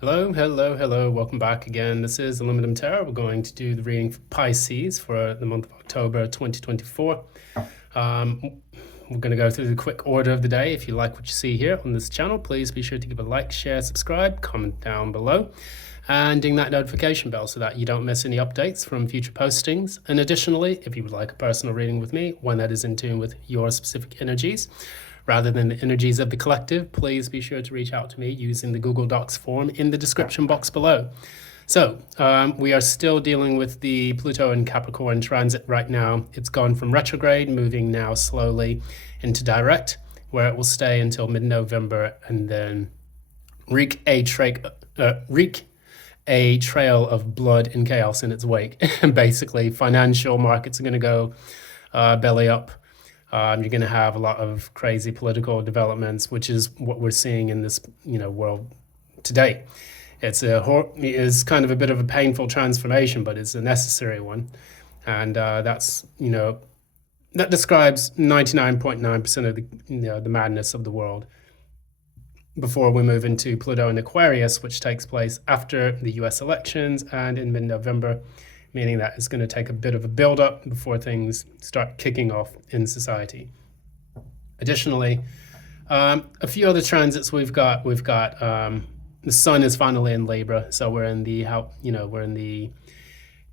Hello, hello, hello. Welcome back again. This is Illimitum Tarot. We're going to do the reading for Pisces for the month of October 2024. Um, we're going to go through the quick order of the day. If you like what you see here on this channel, please be sure to give a like, share, subscribe, comment down below, and ding that notification bell so that you don't miss any updates from future postings. And additionally, if you would like a personal reading with me, one that is in tune with your specific energies, rather than the energies of the collective, please be sure to reach out to me using the Google Docs form in the description box below. So we are still dealing with the Pluto and Capricorn transit right now. It's gone from retrograde, moving now slowly into direct, where it will stay until mid-November and then wreak a trail of blood and chaos in its wake. Basically, financial markets are going to go belly up. You're going to have a lot of crazy political developments, which is what we're seeing in this, world today. It's kind of a bit of a painful transformation, but it's a necessary one, and that describes 99.9% of the madness of the world. Before we move into Pluto and Aquarius, which takes place after the U.S. elections and in mid-November, meaning that it's going to take a bit of a build-up before things start kicking off in society. Additionally, a few other transits we've got. The Sun is finally in Libra, so we're in the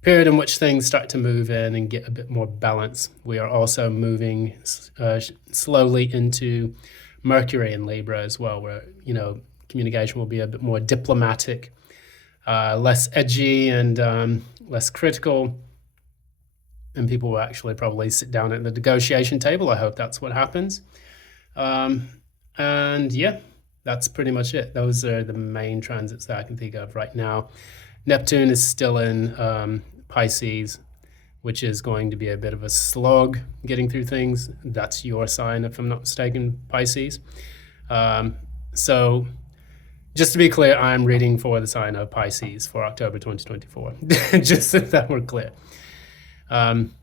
period in which things start to move in and get a bit more balance. We are also moving slowly into Mercury in Libra as well, where communication will be a bit more diplomatic, less edgy, and less critical, and people will actually probably sit down at the negotiation table. I hope that's what happens. And yeah, that's pretty much it. Those are the main transits that I can think of right now. Neptune is still in Pisces, which is going to be a bit of a slog getting through things. That's your sign, if I'm not mistaken, Pisces. So just to be clear, I'm reading for the sign of Pisces for October 2024, just so that we're clear. And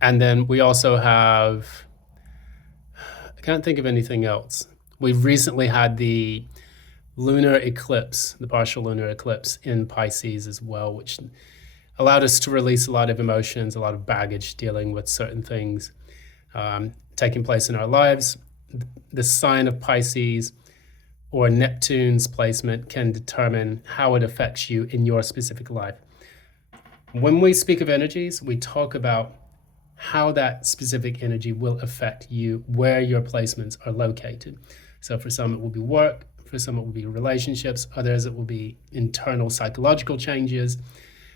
then we also have, I can't think of anything else. We've recently had the lunar eclipse, the partial lunar eclipse in Pisces as well, which allowed us to release a lot of emotions, a lot of baggage dealing with certain things taking place in our lives. The sign of Pisces or Neptune's placement can determine how it affects you in your specific life. When we speak of energies, we talk about how that specific energy will affect you, where your placements are located. So for some, it will be work. For some, it will be relationships. Others, it will be internal psychological changes,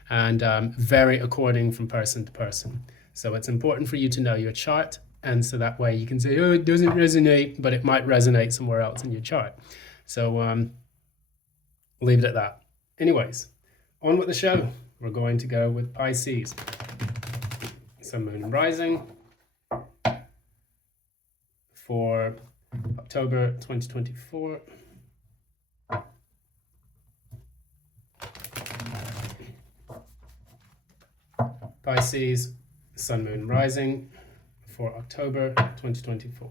and vary according from person to person. So it's important for you to know your chart, and so that way you can say, oh, it doesn't resonate, but it might resonate somewhere else in your chart. So leave it at that. Anyways, on with the show. We're going to go with Pisces. Sun, Moon, and Rising for October 2024. Pisces, Sun, Moon, Rising for October 2024.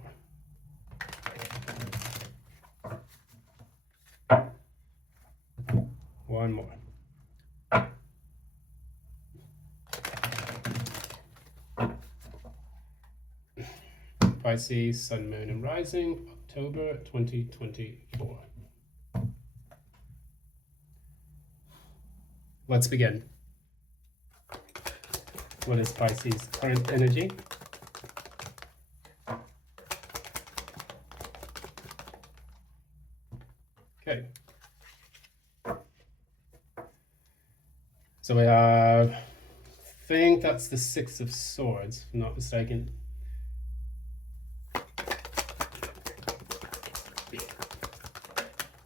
One more. Pisces, Sun, Moon, and Rising, October 2024. Let's begin. What is Pisces' current energy? Okay. So we have, I think that's the Six of Swords, if I'm not mistaken.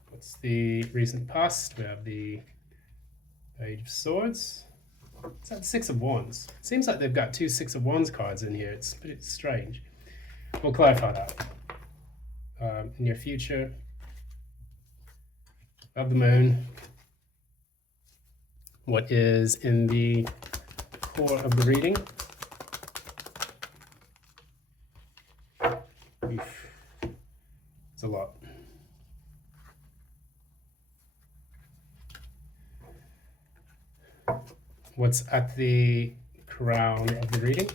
What's the recent past? We have the Page of Swords. Is that the Six of Wands? It seems like they've got two Six of Wands cards in here. It's pretty strange. We'll clarify that. In your future, of the Moon. What is in the core of the reading? Oof. It's a lot. what's at the crown of the reading.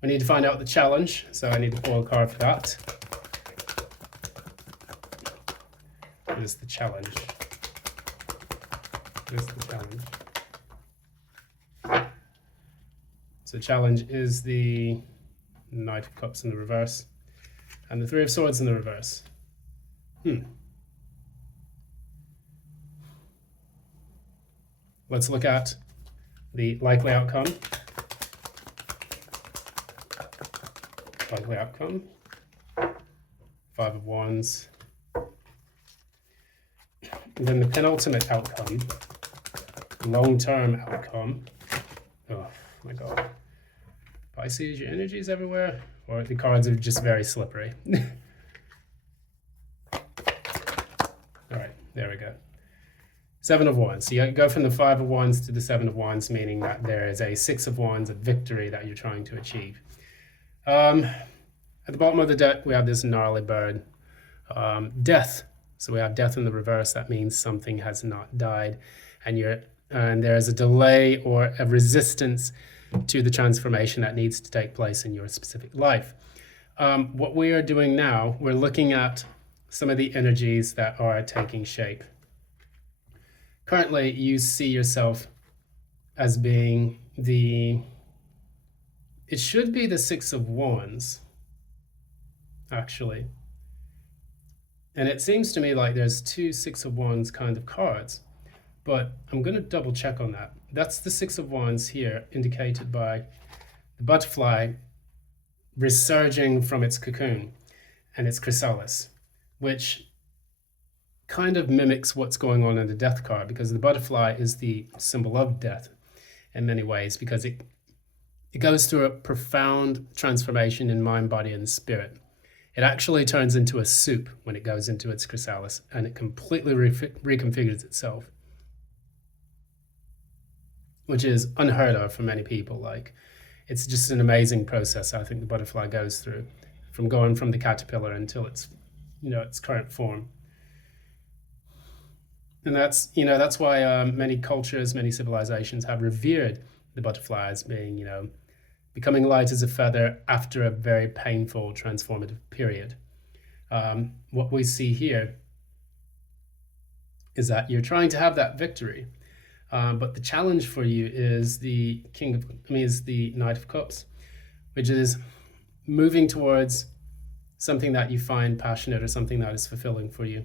We need to find out the challenge, so I need to pull a card for that. What is the challenge? What is the challenge? So the challenge is the Knight of Cups in the reverse and the Three of Swords in the reverse. Let's look at the likely outcome. Likely outcome. Five of Wands. And then the penultimate outcome, long-term outcome. Oh my God. Pisces, your energy is everywhere, or the cards are just very slippery. All right, there we go. Seven of Wands. So you go from the Five of Wands to the Seven of Wands, meaning that there is a Six of Wands, a victory that you're trying to achieve. At the bottom of the deck, we have this gnarly bird. Death. So we have death in the reverse. That means something has not died, and there is a delay or a resistance to the transformation that needs to take place in your specific life. What we are doing now, we're looking at some of the energies that are taking shape. Currently, you see yourself as being it should be the Six of Wands, actually. And it seems to me like there's two Six of Wands kind of cards, but I'm going to double check on that. That's the Six of Wands here, indicated by the butterfly resurging from its cocoon and its chrysalis, which kind of mimics what's going on in the death card, because the butterfly is the symbol of death in many ways, because it goes through a profound transformation in mind, body, and spirit. It actually turns into a soup when it goes into its chrysalis, and it completely reconfigures itself, which is unheard of for many people. Like, it's just an amazing process I think the butterfly goes through, from going from the caterpillar until its current form. And that's why many cultures, many civilizations have revered the butterfly as being, becoming light as a feather after a very painful transformative period. What we see here is that you're trying to have that victory, but the challenge for you is the Knight of Cups, which is moving towards something that you find passionate or something that is fulfilling for you.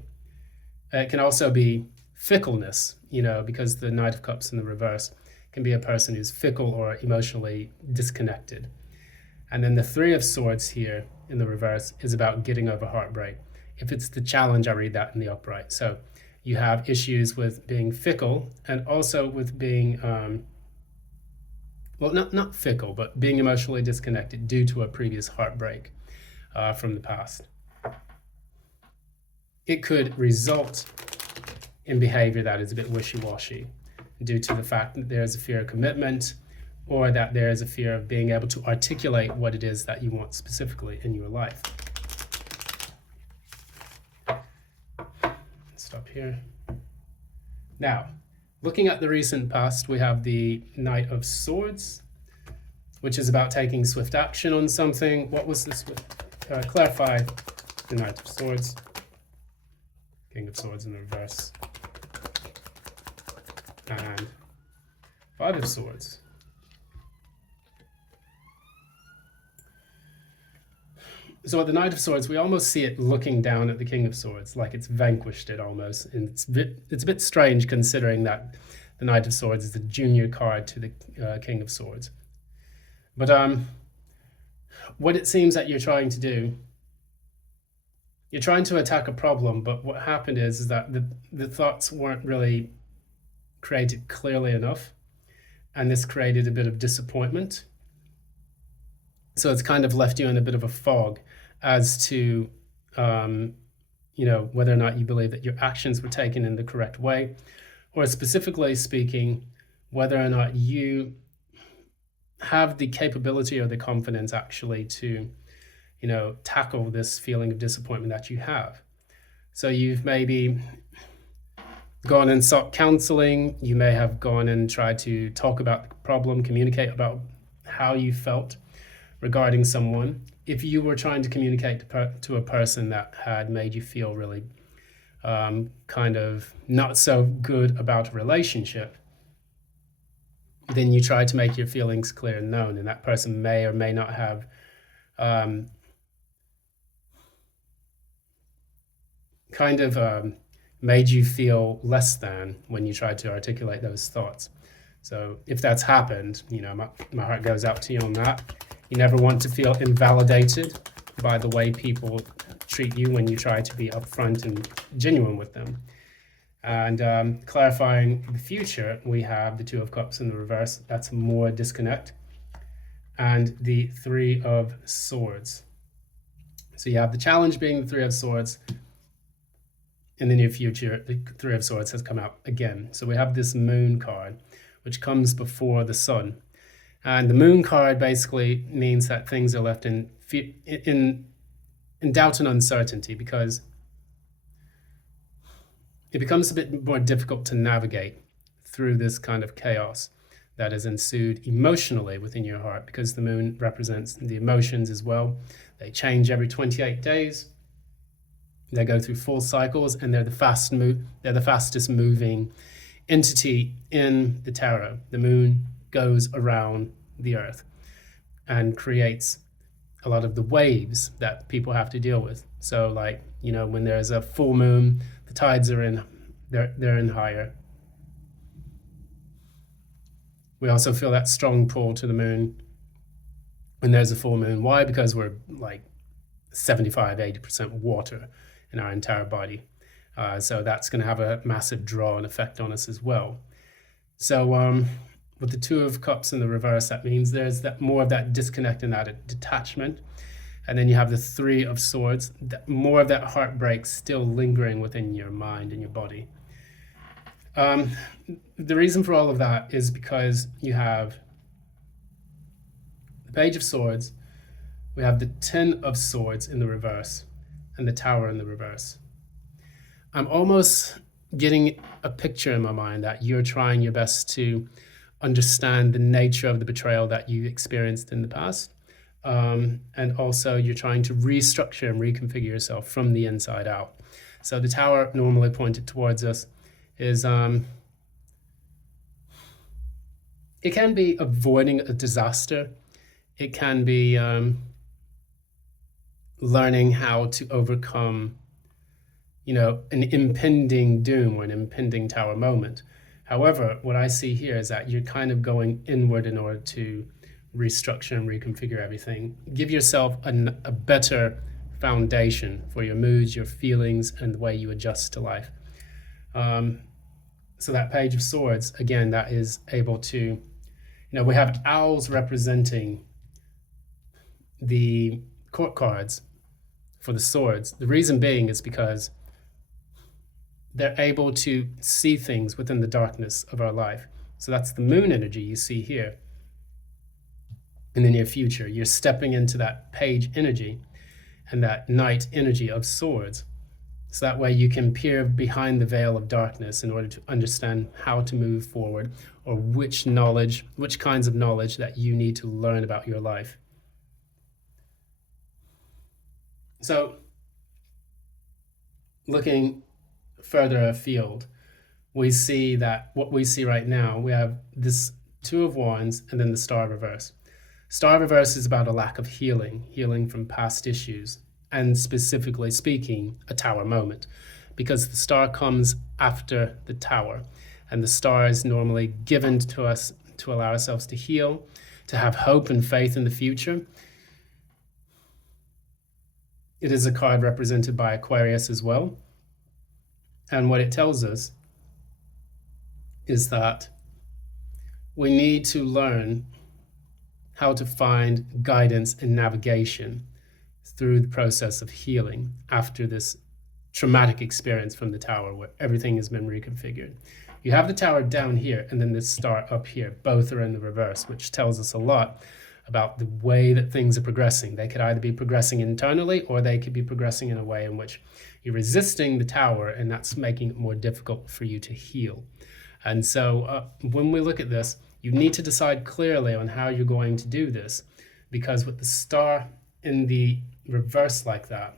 It can also be fickleness, because the Knight of Cups in the reverse can be a person who's fickle or emotionally disconnected. And then the Three of Swords here in the reverse is about getting over heartbreak. If it's the challenge, I read that in the upright. So you have issues with being fickle, and also with being, not fickle, but being emotionally disconnected due to a previous heartbreak from the past. It could result in behavior that is a bit wishy-washy, due to the fact that there's a fear of commitment, or that there is a fear of being able to articulate what it is that you want specifically in your life. Stop here. Now, looking at the recent past, we have the Knight of Swords, which is about taking swift action on something. What was this? Clarify the Knight of Swords. King of Swords in the reverse. And Five of Swords. So at the Knight of Swords, we almost see it looking down at the King of Swords, like it's vanquished it almost. And it's a bit strange, considering that the Knight of Swords is the junior card to the King of Swords. But what it seems that you're trying to do, you're trying to attack a problem, but what happened is that the thoughts weren't really created clearly enough, and this created a bit of disappointment. So it's kind of left you in a bit of a fog as to whether or not you believe that your actions were taken in the correct way, or specifically speaking, whether or not you have the capability or the confidence actually to tackle this feeling of disappointment that you have. So you've maybe gone and sought counseling. You may have gone and tried to talk about the problem, communicate about how you felt regarding someone. If you were trying to communicate to a person that had made you feel really kind of not so good about a relationship, then you try to make your feelings clear and known, and that person may or may not have made you feel less than when you tried to articulate those thoughts. So if that's happened, my heart goes out to you on that. You never want to feel invalidated by the way people treat you when you try to be upfront and genuine with them. And clarifying the future, we have the Two of Cups in the reverse. That's more disconnect. And the Three of Swords. So you have the challenge being the Three of Swords. In the near future, the Three of Swords has come out again. So we have this Moon card, which comes before the Sun. And the Moon card basically means that things are left in doubt and uncertainty, because it becomes a bit more difficult to navigate through this kind of chaos that has ensued emotionally within your heart, because the Moon represents the emotions as well. They change every 28 days. They go through full cycles, and they're the fastest moving entity in the tarot. The Moon goes around the Earth and creates a lot of the waves that people have to deal with. So when there's a full moon, the tides are in, they're in higher. We also feel that strong pull to the Moon when there's a full moon. Why? Because we're 75-80% water in our entire body. So that's going to have a massive draw and effect on us as well. So with the Two of Cups in the reverse, that means there's more of that disconnect and that detachment. And then you have the Three of Swords, more of that heartbreak still lingering within your mind and your body. The reason for all of that is because you have the Page of Swords, we have the Ten of Swords in the reverse, and the Tower in the reverse. I'm almost getting a picture in my mind that you're trying your best to understand the nature of the betrayal that you experienced in the past. And also you're trying to restructure and reconfigure yourself from the inside out. So the Tower, normally pointed towards us, is it can be avoiding a disaster. It can be learning how to overcome an impending doom or an impending tower moment. However, what I see here is that you're kind of going inward in order to restructure and reconfigure everything. Give yourself a better foundation for your moods, your feelings, and the way you adjust to life. So that Page of Swords, again, that is able to, we have owls representing the court cards for the swords. The reason being is because they're able to see things within the darkness of our life. So that's the Moon energy you see here. In the near future, you're stepping into that Page energy and that Knight energy of Swords. So that way you can peer behind the veil of darkness in order to understand how to move forward, or which kinds of knowledge that you need to learn about your life. So looking further afield, we see that what we see right now, we have this Two of Wands and then the Star reverse. Star reverse is about a lack of healing from past issues, and specifically speaking, a tower moment, because the Star comes after the Tower, and the Star is normally given to us to allow ourselves to heal, to have hope and faith in the future. It is a card represented by Aquarius as well. And what it tells us is that we need to learn how to find guidance and navigation through the process of healing after this traumatic experience from the Tower where everything has been reconfigured. You have the Tower down here and then this Star up here. Both are in the reverse, which tells us a lot about the way that things are progressing. They could either be progressing internally, or they could be progressing in a way in which you're resisting the tower, and that's making it more difficult for you to heal. And so when we look at this, you need to decide clearly on how you're going to do this, because with the star in the reverse like that,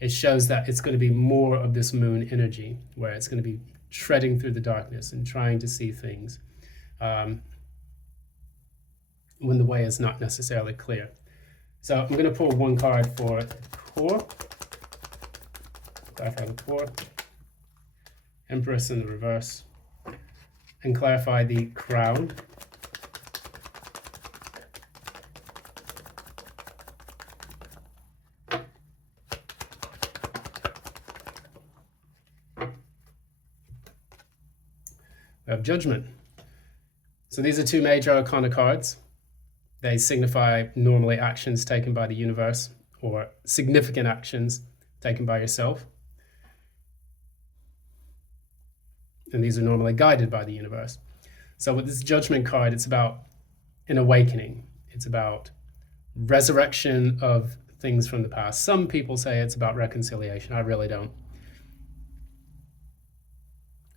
it shows that it's going to be more of this moon energy, where it's going to be shredding through the darkness and trying to see things when the way is not necessarily clear. So I'm going to pull one card for the core, clarify the core, Empress in the reverse, and clarify the crown. We have Judgment. So these are two major arcana cards. They signify normally actions taken by the universe, or significant actions taken by yourself. And these are normally guided by the universe. So with this Judgment card, it's about an awakening. It's about resurrection of things from the past. Some people say it's about reconciliation. I really don't.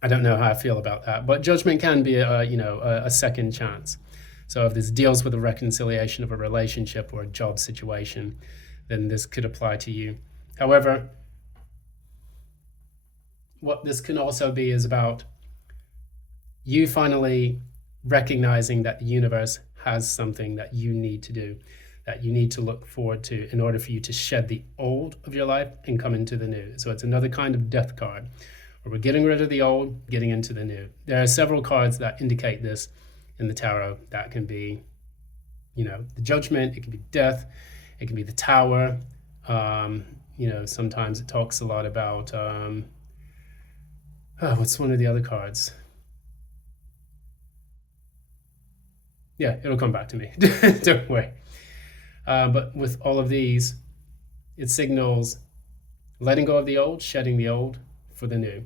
I don't know how I feel about that. But Judgment can be a second chance. So if this deals with the reconciliation of a relationship or a job situation, then this could apply to you. However, what this can also be is about you finally recognizing that the universe has something that you need to do, that you need to look forward to in order for you to shed the old of your life and come into the new. So it's another kind of death card, where we're getting rid of the old, getting into the new. There are several cards that indicate this in the tarot. That can be, the Judgment, it can be death, it can be the Tower. Sometimes it talks a lot about, what's one of the other cards? Yeah, it'll come back to me. Don't worry. But with all of these, it signals letting go of the old, shedding the old for the new.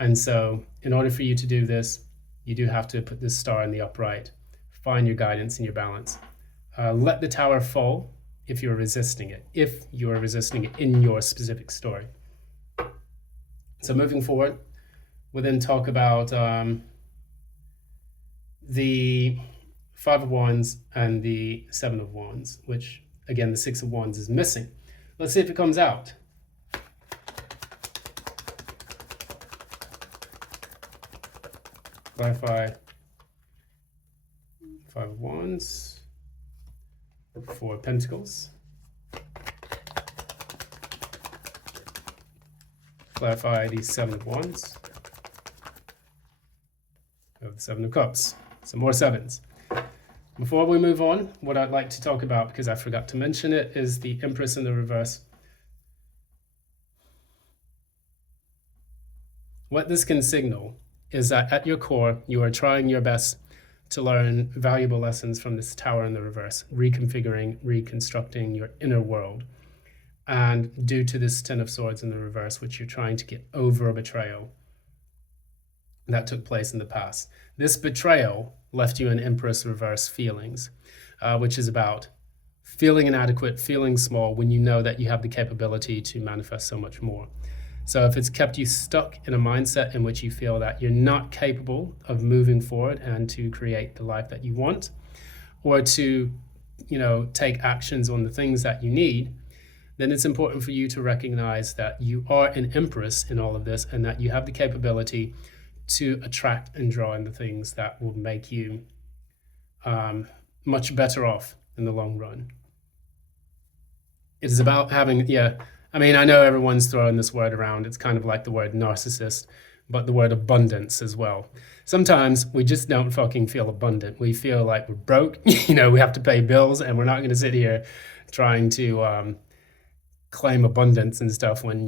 And so in order for you to do this, you do have to put this star in the upright, find your guidance and your balance. Let the Tower fall if you're resisting it, in your specific story. So moving forward, we'll then talk about the Five of Wands and the Seven of Wands, which, again, the Six of Wands is missing. Let's see if it comes out. Clarify Five of Wands, Four of Pentacles. Clarify the Seven of Wands. We have the Seven of Cups. Some more sevens. Before we move on, what I'd like to talk about, because I forgot to mention it, is the Empress in the reverse. What this can signal is that at your core, you are trying your best to learn valuable lessons from this Tower in the reverse, reconfiguring, reconstructing your inner world. And due to this Ten of Swords in the reverse, which you're trying to get over a betrayal that took place in the past. This betrayal left you in Empress reverse feelings, which is about feeling inadequate, feeling small when you know that you have the capability to manifest so much more. So if it's kept you stuck in a mindset in which you feel that you're not capable of moving forward and to create the life that you want, or to, take actions on the things that you need, then it's important for you to recognize that you are an empress in all of this, and that you have the capability to attract and draw in the things that will make you much better off in the long run. It is about having, I know everyone's throwing this word around. It's kind of like the word narcissist, but the word abundance as well. Sometimes we just don't fucking feel abundant. We feel like we're broke, we have to pay bills, and we're not going to sit here trying to claim abundance and stuff when,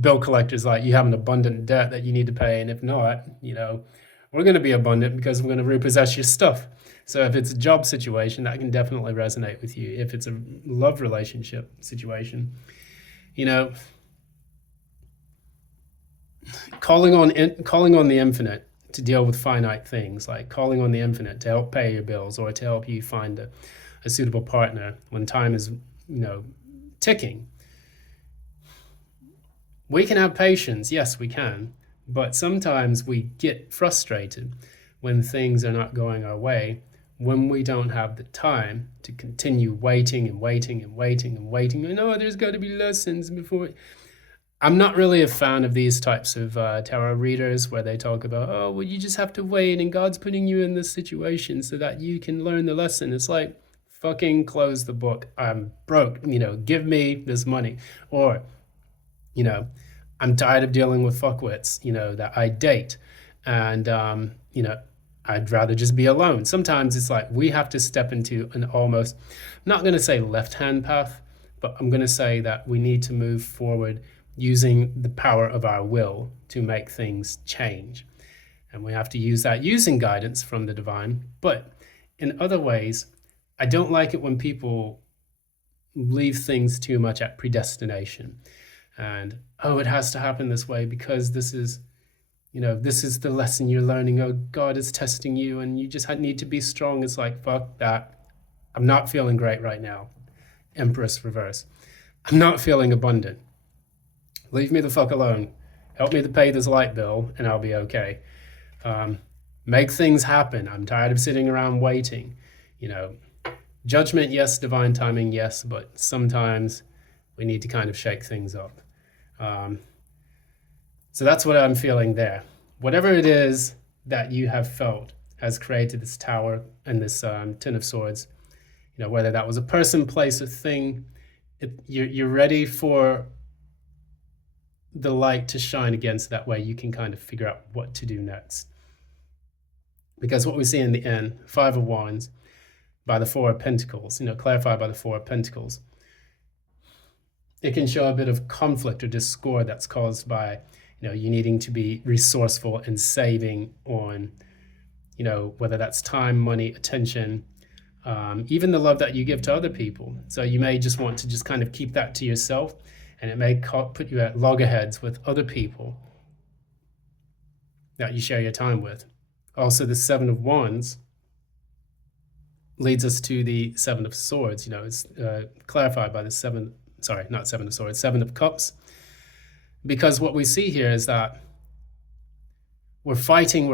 bill collectors like, you have an abundant debt that you need to pay, and if not, we're going to be abundant because we're going to repossess your stuff. So if it's a job situation, that can definitely resonate with you. If it's a love relationship situation, calling on the infinite to deal with finite things, like calling on the infinite to help pay your bills or to help you find a suitable partner when time is, ticking. We can have patience, yes, we can, but sometimes we get frustrated when things are not going our way, when we don't have the time to continue waiting and waiting and waiting and waiting. There's got to be lessons before. I'm not really a fan of these types of tarot readers where they talk about, oh, well, you just have to wait and God's putting you in this situation so that you can learn the lesson. It's like, fucking close the book. I'm broke, give me this money. Or, I'm tired of dealing with fuckwits, that I date. And, I'd rather just be alone. Sometimes it's like we have to step into an almost, I'm not going to say left-hand path, but I'm going to say that we need to move forward using the power of our will to make things change. And we have to use that using guidance from the divine. But in other ways, I don't like it when people leave things too much at predestination. And, it has to happen this way because this is the lesson you're learning. Oh, God is testing you and you just need to be strong. It's like, fuck that. I'm not feeling great right now. Empress reverse. I'm not feeling abundant. Leave me the fuck alone. Help me to pay this light bill and I'll be okay. Make things happen. I'm tired of sitting around waiting. Judgment, yes. Divine timing, yes. But sometimes we need to kind of shake things up. So that's what I'm feeling there. Whatever it is that you have felt has created this tower and this Ten of Swords, whether that was a person, place, or thing, you're ready for the light to shine again so that way you can kind of figure out what to do next. Because what we see in the end, Five of Wands by the Four of Pentacles, clarified by the Four of Pentacles, it can show a bit of conflict or discord that's caused by you needing to be resourceful and saving on, whether that's time, money, attention, even the love that you give to other people. So you may just want to just kind of keep that to yourself, and it may put you at loggerheads with other people that you share your time with. Also, the Seven of Wands leads us to the Seven of Swords. It's clarified by the Seven of Cups. Because what we see here is that we're fighting,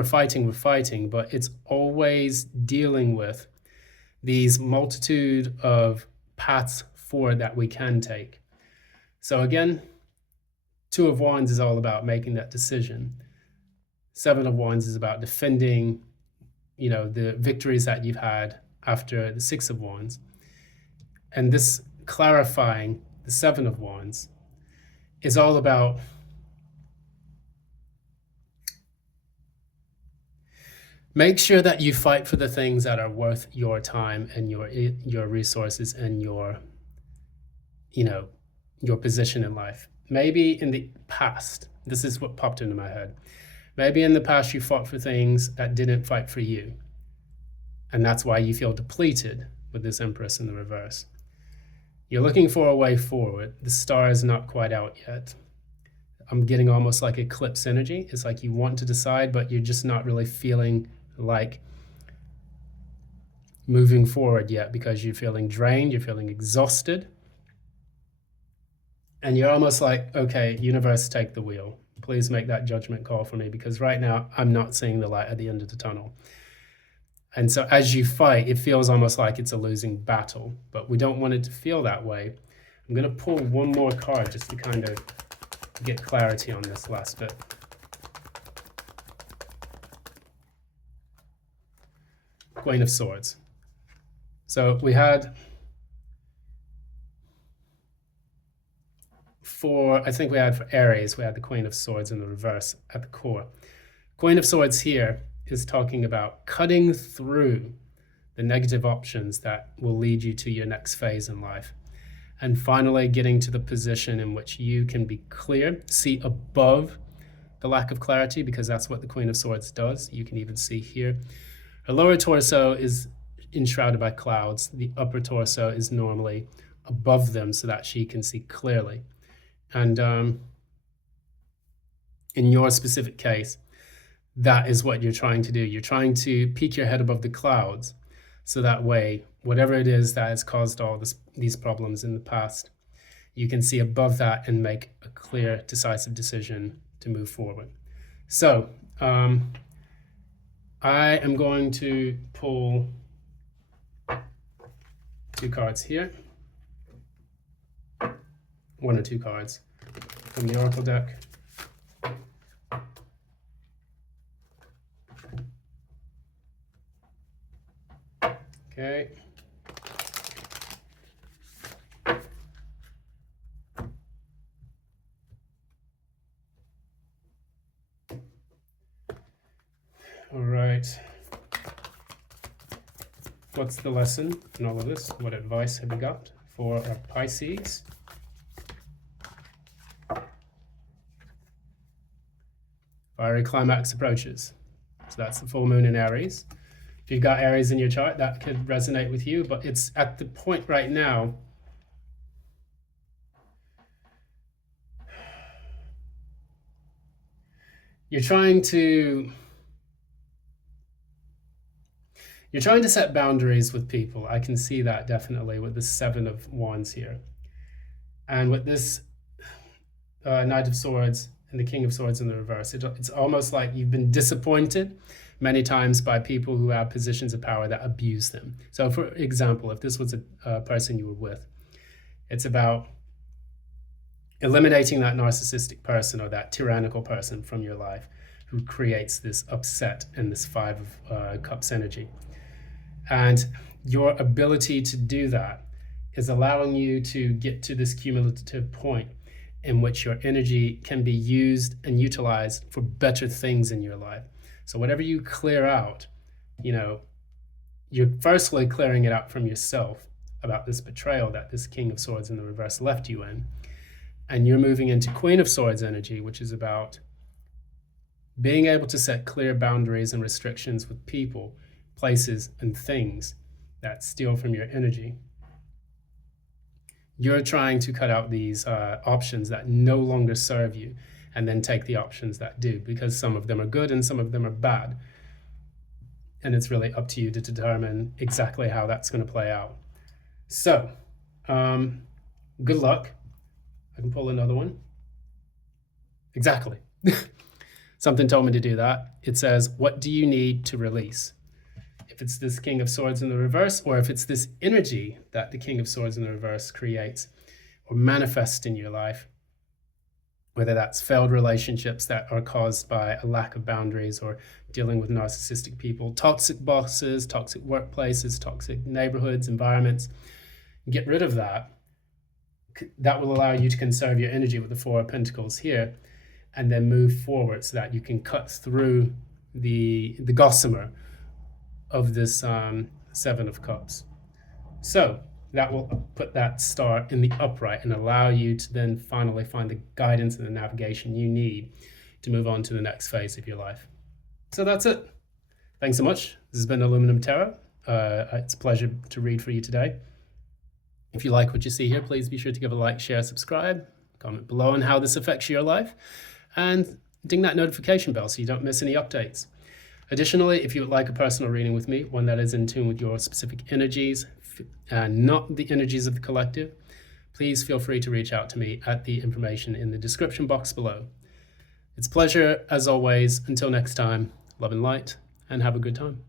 but it's always dealing with these multitude of paths forward that we can take. So again, Two of Wands is all about making that decision. Seven of Wands is about defending, the victories that you've had after the Six of Wands. And this clarifying the Seven of Wands is all about make sure that you fight for the things that are worth your time and your resources and your position in life. Maybe in the past, this is what popped into my head. Maybe in the past you fought for things that didn't fight for you. And that's why you feel depleted with this Empress in the reverse. You're looking for a way forward. The star is not quite out yet. I'm getting almost like eclipse energy. It's like you want to decide, but you're just not really feeling like moving forward yet because you're feeling drained, you're feeling exhausted. And you're almost like, okay, universe, take the wheel. Please make that judgment call for me because right now I'm not seeing the light at the end of the tunnel. And so as you fight, it feels almost like it's a losing battle, but we don't want it to feel that way. I'm going to pull one more card just to kind of get clarity on this last bit. Queen of Swords. So we had for Aries, we had the Queen of Swords in the reverse at the core. Queen of Swords here is talking about cutting through the negative options that will lead you to your next phase in life. And finally getting to the position in which you can be clear, see above the lack of clarity, because that's what the Queen of Swords does. You can even see here. Her lower torso is enshrouded by clouds. The upper torso is normally above them so that she can see clearly. And in your specific case, that is what you're trying to do. You're trying to peek your head above the clouds, so that way, whatever it is that has caused all these problems in the past, you can see above that and make a clear, decisive decision to move forward. So I am going to pull 2 cards here, 1 or 2 cards from the Oracle deck. Okay. All right. What's the lesson in all of this? What advice have we got for our Pisces? Fiery climax approaches. So that's the full moon in Aries. If you've got Aries in your chart, that could resonate with you, but it's at the point right now you're trying to set boundaries with people. I can see that definitely with the 7 of Wands here. And with this Knight of Swords and the King of Swords in the reverse, it's almost like you've been disappointed many times by people who have positions of power that abuse them. So for example, if this was a person you were with, it's about eliminating that narcissistic person or that tyrannical person from your life who creates this upset and this 5 of Cups energy. And your ability to do that is allowing you to get to this cumulative point in which your energy can be used and utilized for better things in your life. So whatever you clear out, you're firstly clearing it out from yourself about this betrayal that this King of Swords in the reverse left you in. And you're moving into Queen of Swords energy, which is about being able to set clear boundaries and restrictions with people, places, and things that steal from your energy. You're trying to cut out these options that no longer serve you, and then take the options that do, because some of them are good and some of them are bad. And it's really up to you to determine exactly how that's going to play out. So, good luck. I can pull another one. Exactly. Something told me to do that. It says, what do you need to release? If it's this King of Swords in the reverse, or if it's this energy that the King of Swords in the reverse creates or manifests in your life, whether that's failed relationships that are caused by a lack of boundaries or dealing with narcissistic people, toxic bosses, toxic workplaces, toxic neighborhoods, environments, get rid of that. That will allow you to conserve your energy with the 4 of Pentacles here, and then move forward so that you can cut through the gossamer of this 7 of Cups. So that will put that star in the upright and allow you to then finally find the guidance and the navigation you need to move on to the next phase of your life. So that's it. Thanks so much. This has been Aluminum Tarot. It's a pleasure to read for you today. If you like what you see here, please be sure to give a like, share, subscribe, comment below on how this affects your life, and ding that notification bell so you don't miss any updates. Additionally, if you would like a personal reading with me, one that is in tune with your specific energies and not the energies of the collective, please feel free to reach out to me at the information in the description box below. It's a pleasure, as always. Until next time, love and light, and have a good time.